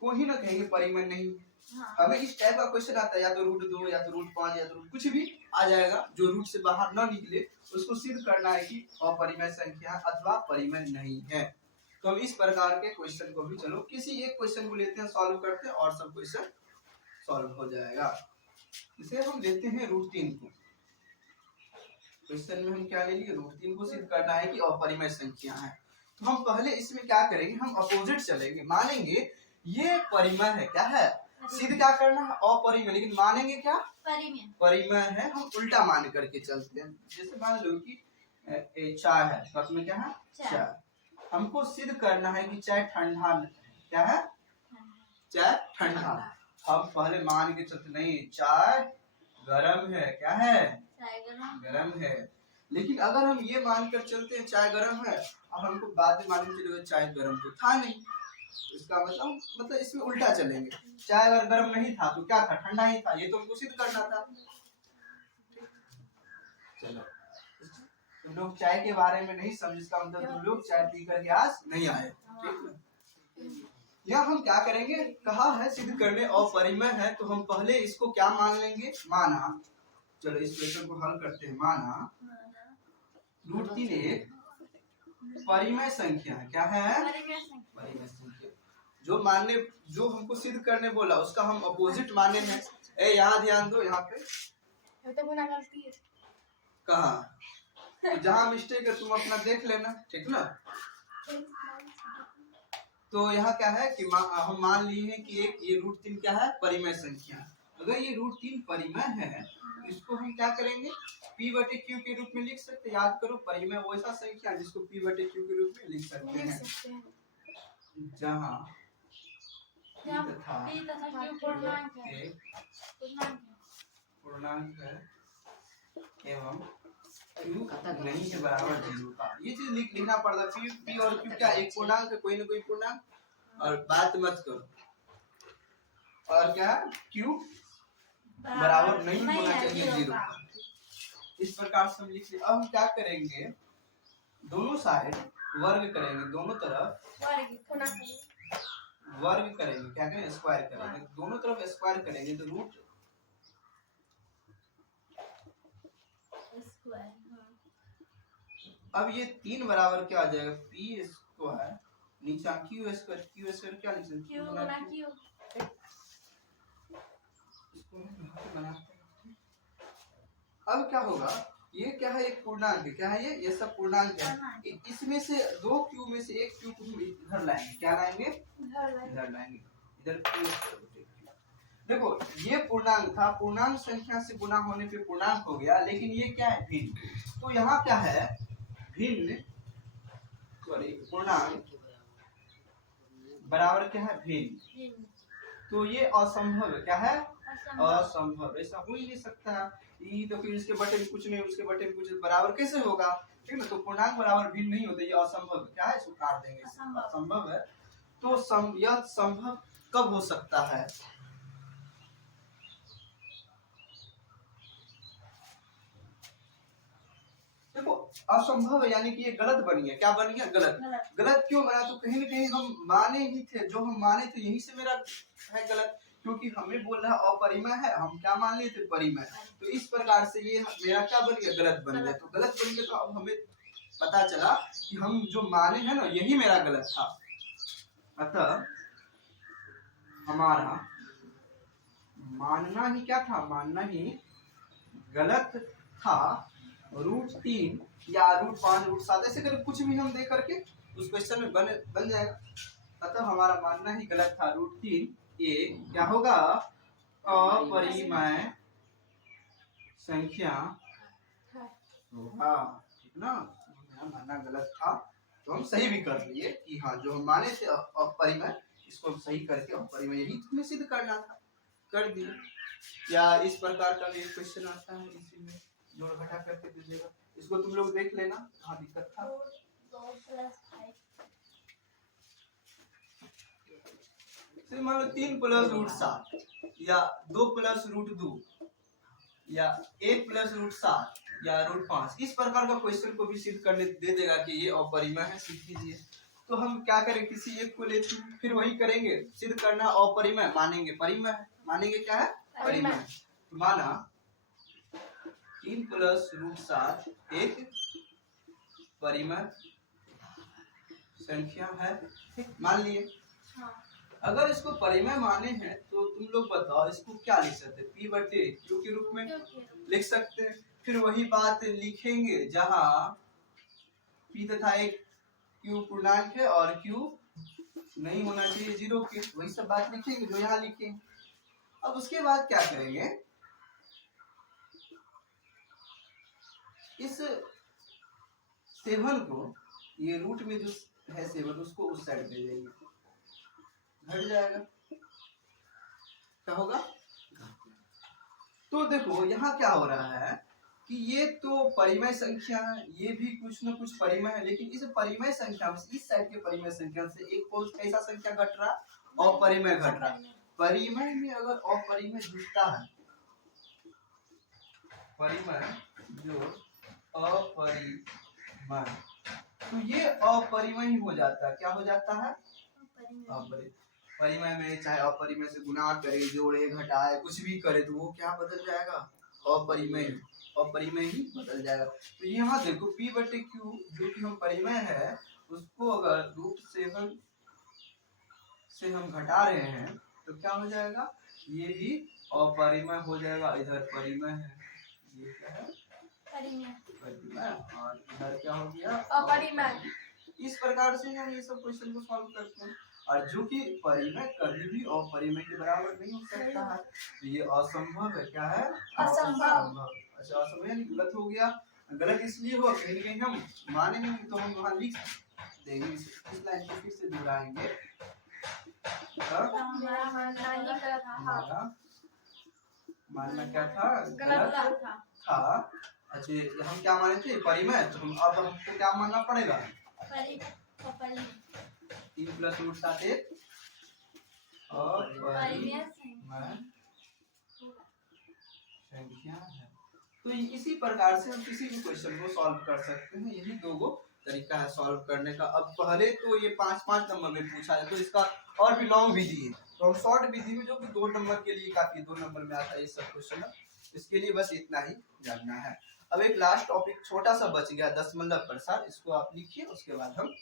को ही ना कहेंगे परिमेय नहीं। हमें इस टाइप का क्वेश्चन आता है, या तो √2 या तो √5 या तो कुछ भी आ जाएगा जो रूट से बाहर ना निकले, उसको सिद्ध करना है कि अपरिमेय संख्या अथवा परिमेय नहीं है। तो हम इस प्रकार के क्वेश्चन को भी, चलो किसी एक क्वेश्चन को लेते हैं, सॉल्व करते हैं और सब क्वेश्चन सॉल्व हो जाएगा। इसे हम लेते हैं √3 को। क्वेश्चन में हम क्या ले लिए? √3 को सिद्ध करना है कि अपरिमेय संख्या है। तो हम पहले इसमें क्या करेंगे? हम अपोजिट चलेंगे, मानेंगे ये परिमेय है। क्या है? सिद्ध क्या करना है? अपरिमेय, लेकिन मानेंगे क्या? परिमेय है। हम उल्टा मान करके चलते हैं। जैसे मान लो कि चाय है, कप में क्या है? चाय। हमको सिद्ध करना है कि चाय ठंडा है। क्या है? चाय ठंडा। हम पहले मान के चलते, नहीं चाय गरम है। क्या है? गरम है। लेकिन अगर हम ये मानकर चलते हैं चाय गर्म है, अब हमको बाद में मालूम चलेगा चाय गर्म तो था नहीं, इसका मतलब इसमें उल्टा चलेंगे। चाय अगर गर्म नहीं था तो क्या था, ठंडा ही था, ये तो हमको सिद्ध करना था। चलो तुम लोग चाय के बारे में नहीं समझ, इसका मतलब तुम लोग चाय पी करके आज नहीं आए, ठीक है। यह हम क्या करेंगे, कहा है सिद्ध करने अपरिमेय है, तो हम पहले इसको क्या मान लेंगे, माना। चलो इस क्वेश्चन को हल करते हैं। माना √3 एक परिमेय संख्या है। क्या है, परिमेय संख्या। जो मानने, जो हमको सिद्ध करने बोला उसका हम अपोजिट माने हैं। ए यहाँ ध्यान दो, यहाँ पे कहा, तो जहाँ मिस्टेक है तुम अपना देख लेना, ठीक ना। तो यहाँ क्या है कि हम मान लिए हैं कि एक ये √3 क्या है, परिमेय संख्या। अगर ये √3 परिमेय है तो इसको हम क्या करेंगे, p/q के रूप में लिख सकते हैं। याद करो, परिमेय वैसा संख्या जिसको p/q के रूप में लिख सकते हैं, जहाँ पूर्णांक है एवं q नहीं है बराबर 0 का। ये चीज लिखना पड़ता है। p और q क्या एक पूर्णांक है, कोई ना कोई पूर्णांक, और बात मत करो। और क्या q बराबर नहीं होना चाहिए 0 का। इस प्रकार से हम लिख लें। अब हम क्या करेंगे, दोनों साइड वर्ग करेंगे, दोनों तरफ वर्ग करेंगे, क्या करेंगे, स्क्वायर करेंगे, दोनों तरफ स्क्वायर करेंगे तो रूट अब ये 3 बराबर क्या आ जाएगा, p² नीचे q² क्या लिख सकते, अब क्या होगा, ये क्या है, एक पूर्णांक है। क्या है ये सब पूर्णांक है। इसमें से 2 क्यू में से एक क्यू को हम इधर लाएंगे। क्या लाएंगे, इधर लाएंगे, इधर। देखो ये पूर्णांक था, पूर्णांक संख्या से गुना होने पे पूर्णांक हो गया, लेकिन ये क्या है, भिन्न। तो यहाँ क्या है, भिन्न, सॉरी पूर्णांक बराबर क्या है, भिन्न। तो ये असंभव है। क्या है, असंभव। ऐसा हो ही नहीं सकता है। तो फिर इसके बटे में कुछ नहीं, उसके बटे में कुछ, बराबर कैसे होगा, ठीक है। तो पूर्णांक बराबर भिन्न नहीं होते, ये असंभव है। क्या है, इसको काट देंगे, असंभव है। तो यह संभव कब हो सकता है, देखो असंभव है यानी कि ये गलत बन गया। क्या बन गया, गलत। गलत क्यों बना, तो कहीं ना कहीं हम माने ही थे, जो हम माने थे यहीं से मेरा है गलत, क्योंकि हमें बोल रहा है अपरिमेय है, हम क्या मान लिए थे, परिमेय। तो इस प्रकार से ये मेरा क्या बन गया, गलत बन गया। तो गलत बन गया, तो अब हमें पता चला कि हम जो माने हैं ना, यही मेरा गलत था। अतः हमारा मानना ही क्या था, मानना ही गलत था। √3 या √5 √7 ऐसे करके कुछ भी हम दे करके उस क्वेश्चन में बन जाएगा। अतः हमारा मानना ही गलत था। √3 ये क्या होगा, अपरिमेय संख्या होगा, ठीक ना। मानना गलत था तो हम सही भी कर लिए कि हाँ, जो हम माने थे अपरिमेय, इसको हम सही करके अपरिमेय यही तुम्हें सिद्ध करना था, कर दिए। या इस प्रकार का भी क्वेश्चन आता है, इसी में जोड़ घटा करके दीजिएगा। इसको तुम लोग देख लेना, कहाँ दिक्कत था। मान लो 3 + √7 या 2 + √2 या 1 + √7 या √5, इस प्रकार का क्वेश्चन को भी सिद्ध करने दे देगा कि ये अपरिमेय है, सिद्ध कीजिए। तो हम क्या करें, किसी एक को लेते हैं, फिर वही करेंगे, सिद्ध करना अपरिमेय, मानेंगे परिमेय, मानेंगे क्या है, परिमेय। माना 3 + √7 एक परिमेय संख्या है, मान लिए। अगर इसको परिमेय माने हैं तो तुम लोग बताओ इसको क्या लिख सकते हैं, p/q के रूप में लिख सकते हैं। फिर वही बात लिखेंगे जहां p तथा एक q पूर्णांक है और q नहीं होना चाहिए 0 के, वही सब बात लिखेंगे जो यहाँ लिखे। अब उसके बाद क्या करेंगे, इस 7 को, ये रूट में जो है 7 उसको उस साइड दे देंगे, घट जाएगा। क्या होगा, तो देखो यहाँ क्या हो रहा है कि ये तो परिमेय संख्या है, ये भी कुछ न कुछ परिमेय है, लेकिन इस परिमेय संख्या में इस साइड के परिमेय संख्या से एक कौन कैसा संख्या घट रहा, अपरिमेय घट रहा। परिमेय में अगर अपरिमेय जुड़ता है, परिमेय जो अपरिमेय, तो ये अपरिमेय ही हो जाता है। क्या हो जाता है? अपरिमेय। परिमेय में चाहे अपरिमेय से गुणा करे, जोड़े, घटाए, कुछ भी करे तो वो क्या बदल जाएगा? अपरिमेय, अपरिमेय ही बदल जाएगा। तो यहाँ देखो P बटे Q जो कि हम परिमेय है उसको अगर रूट से हम घटा रहे हैं तो क्या हो जाएगा? ये भी अपरिमेय हो जाएगा। इधर परिमेय है, ये क्या है? परिमेय, और इधर क्या हो गया? अपरिमेय। इस प्रकार से हम ये सब क्वेश्चन को सॉल्व करते हैं। और जो कि परिमेय कभी भी अपरिमेय के बराबर नहीं हो सकता है, तो ये असंभव है। क्या है? असंभव। अच्छा, असंभव यानी गलत हो गया। गलत इसलिए हुआ कहीं कहीं हम मानेंगे तो हम वहाँ लिख देंगे, इस लाइन को फिर से दोहराएंगे। हमारा मानना क्या था? गलत था। अच्छा, हम क्या माने थे? परिमेय। तो हम अब हमको क्या मानना पड़ेगा? 3 प्लस रूट 7 अपरिमेय संख्या है। तो इसी प्रकार से हम किसी भी क्वेश्चन को सॉल्व कर सकते हैं। यही दो तरीका है सॉल्व करने का। अब पहले तो ये 5-5 नंबर में पूछा है, तो इसका और भी लॉन्ग विधि है, तो हम शॉर्ट विधि में जो कि 2 नंबर के लिए काफी 2 नंबर में आता है ये सब क्वेश्चन। इसके लिए बस इतना ही जानना है। अब एक लास्ट टॉपिक छोटा सा बच गया, दशमलव प्रसार। इसको आप लिखिए, उसके बाद हम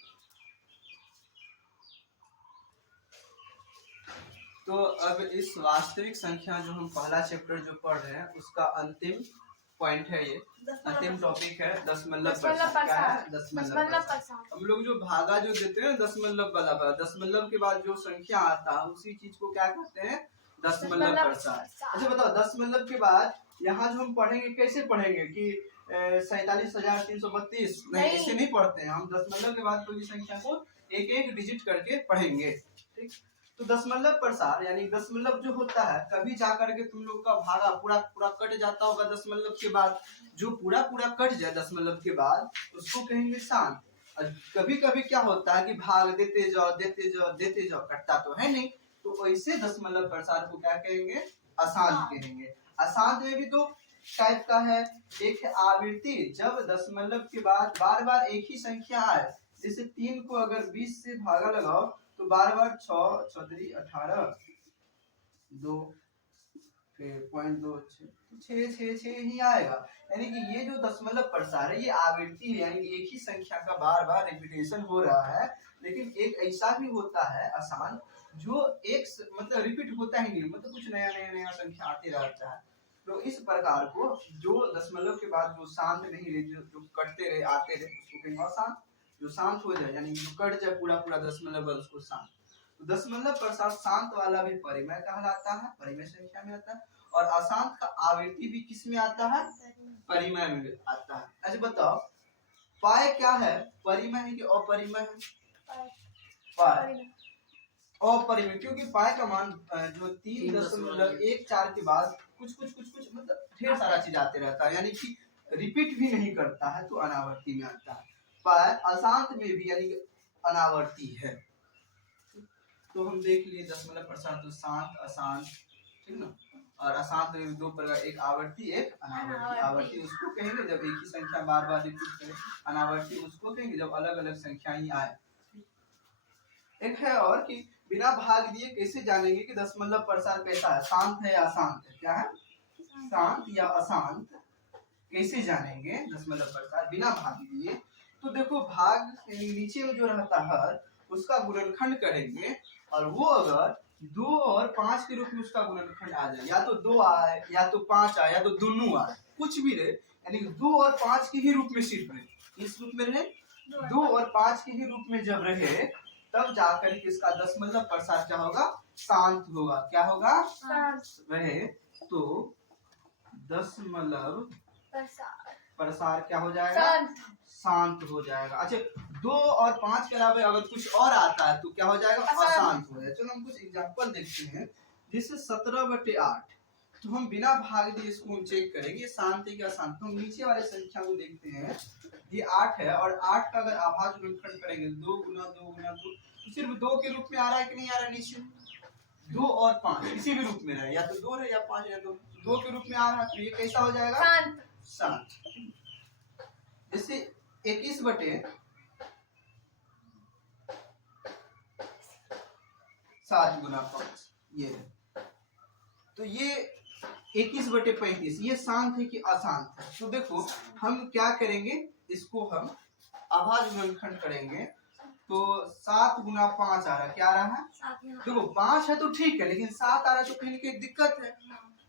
तो अब इस वास्तविक संख्या जो हम पहला चैप्टर जो पढ़ रहे हैं उसका अंतिम पॉइंट है, ये अंतिम टॉपिक है दशमलव प्रसार। क्या है? दशमलव प्रसार। हम लोग जो भागा जो देते हैं दशमलव वाला, दशमलव के बाद जो संख्या आता है उसी चीज को क्या कहते हैं? दशमलव प्रसार। अच्छा बताओ, दशमलव के बाद यहाँ जो हम पढ़ेंगे कैसे पढ़ेंगे कि 47,332? नहीं, ऐसे नहीं पढ़ते हैं हम। दशमलव के बाद कोई संख्या को एक एक डिजिट करके पढ़ेंगे। ठीक, तो दशमलव प्रसार यानी दशमलव जो होता है, कभी जाकर के तुम लोग का भागा पूरा पूरा कट जाता होगा दशमलव के बाद। जो पूरा पूरा कट जाए दशमलव के बाद उसको कहेंगे शांत। और कभी कभी क्या होता है कि भाग देते जाओ देते जाओ देते जाओ, कटता तो है नहीं, तो ऐसे दशमलव प्रसार को क्या कहेंगे? अशांत कहेंगे। अशांत में भी 2 टाइप का है। एक है आवृत्ति, जब दशमलव के बाद बार बार एक ही संख्या आए, जैसे 3 को अगर 20 से भागा लगाओ तो बार बार 6 6 18 2 .2 6 ही आएगा। यानी कि ये जो दशमलव प्रसार है ये आवृत्ति है, यानी कि एक ही संख्या का बार बार रिपीटेशन हो रहा है। लेकिन एक ऐसा भी होता है आसान जो एक मतलब रिपीट होता ही नहीं, मतलब कुछ नया नया नया संख्या आते रहता है। तो इस प्रकार को जो दशमलव के बाद जो शांत नहीं रहे, जो कटते रहे आते रहे, उसको कहेंगे अशांत। जो शांत हो जाए यानी जो कट जाए पूरा पूरा दशमलव उसको शांत। तो दशमलव प्रसार शांत वाला भी परिमेय कहलाता है, परिमेय संख्या में आता है। और अशांत का आवृत्ति भी किस में आता है? परिमेय में आता है। अच्छा बताओ, पाई क्या है? परिमेय है कि अपरिमेय है? पाई अपरिमेय, क्योंकि पाई का मान जो 3.14 के बाद कुछ मतलब ढेर सारा चीज आते रहता है, यानी कि रिपीट भी नहीं करता है, तो अनावर्ती में आता है। पाई अशांत में भी यानी कि अनावर्ती है। तो हम देख लिए दशमलव प्रसार, तो शांत अशांत, ठीक ना। और अशांत में 2 प्रकार, एक आवर्ती एक अनावर्ती। आवर्ती उसको कहेंगे जब एक ही संख्या बार बार रिपीट करे, अनावर्ती उसको कहेंगे जब अलग अलग संख्या ही आए। एक है और कि बिना भाग दिए कैसे जानेंगे कि दशमलव प्रसार कैसा है, शांत है या अशांत है? क्या है? शांत या अशांत कैसे जानेंगे दशमलव प्रसार बिना भाग दिए? तो देखो, भाग नीचे में जो रहता है उसका गुणनखंड करेंगे, और वो अगर 2 और 5 के रूप में उसका गुणनखंड आ जाए, या तो 2 आए या तो 5 आए या तो दोनों आए, कुछ भी रहे, यानी 2 और 5 के ही रूप में सिर्फ रहे, इस रूप में रहे, 2 और 5 के ही रूप में जब रहे तब जाकर के इसका दशमलव प्रसार क्या होगा? शांत होगा। क्या होगा? रहे तो दशमलव प्रसार क्या हो जाएगा? शांत हो जाएगा। अच्छा, 2 और 5 के अलावा अगर कुछ और आता है तो क्या हो जाएगा? अशांत हो जाएगा। चलो हम कुछ एग्जांपल देखते हैं। जैसे 17/8, तो हम बिना भाग दिए इसको हम चेक करेंगे ये शांत है कि अशांत। तो हम नीचे वाले संख्या को देखते हैं, ये 8 है और 8 का अगर अभाज्य गुणनखंड करेंगे 2 गुना 2 गुना 2, तो सिर्फ 2 के रूप में आ रहा है कि नहीं आ रहा है नीचे? 2 और 5 किसी भी रूप में रहे, या तो 2 रहे या 5 या 2 के रूप में आ रहा है, तो ये कैसा हो जाएगा? शांत। शांत। जैसे 21 बटे 7 गुना 5 ये है, तो ये 21 बटे 35 ये शांत है कि अशांत है? तो देखो हम क्या करेंगे, इसको हम अभाज्य गुणनखंड करेंगे, तो 7 गुना 5 आ रहा है, क्या आ रहा है? देखो 5 है तो ठीक है, लेकिन 7 आ रहा है तो कहीं ना कहीं दिक्कत है,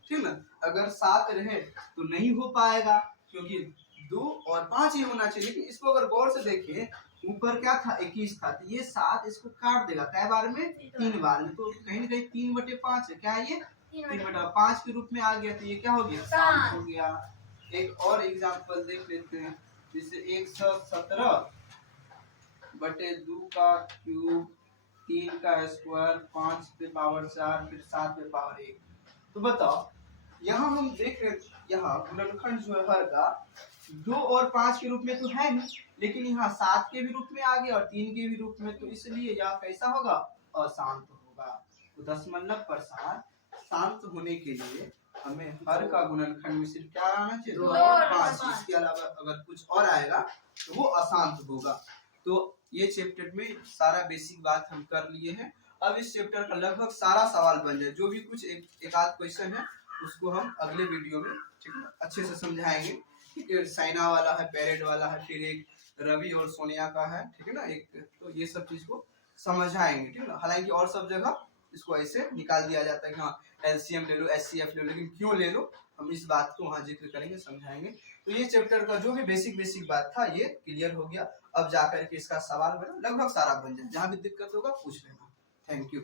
ठीक ना? अगर 7 रहे तो नहीं हो पाएगा, क्योंकि 2 और 5 ही होना चाहिए। लेकिन इसको अगर गौर से देखें, ऊपर क्या था? 21 था, तो ये 7 इसको काट देगा कै बार में? 3 बार में, तो कहीं ना कहीं 3 बटे 5 है, क्या है ये? 3 बटा 5 के रूप में आ गया, तो ये क्या हो गया? शांत हो गया। एक और एग्जांपल देख लेते हैं, जैसे 117 बटे 2 का क्यूब, 3 का स्क्वायर, 5 पे पावर 4, फिर 7 पे पावर 1। तो बताओ यहाँ हम देख रहे, यहाँ गुणनखंड जो है हर का 2 और 5 के रूप में तो है नहीं, लेकिन यहाँ 7 के भी रूप में आ गया और 3 के भी रूप में, तो इसलिए यह कैसा होगा? अशांत होगा। तो दशमलव प्रसार शांत होने के लिए हमें हर का गुणनखंड में सिर्फ क्या आना चाहिए? 2 और 5। इसके अलावा अगर कुछ और आएगा तो वो अशांत होगा। तो ये चैप्टर में सारा बेसिक बात हम कर लिए हैं। अब इस चैप्टर का लगभग सारा सवाल बन जाए, जो भी कुछ एक आध क्वेश्चन है उसको हम अगले वीडियो में ठीक है अच्छे से समझाएंगे। ठीक है, साइना वाला है, पैरेट वाला है, फिर एक रवि और सोनिया का है, ठीक है ना एक, तो ये सब चीज को समझाएंगे, ठीक है ना। हालांकि और सब जगह इसको ऐसे निकाल दिया जाता है कि हाँ एलसीएम ले लो, एचसीएफ ले लो, लेकिन क्यों ले लो हम इस बात को वहाँ जिक्र करेंगे, समझाएंगे। तो ये चैप्टर का जो भी बेसिक बात था ये क्लियर हो गया। अब जाकर के इसका सवाल बना लगभग सारा बन जाए, जहाँ भी दिक्कत होगा पूछ लेना। Thank you.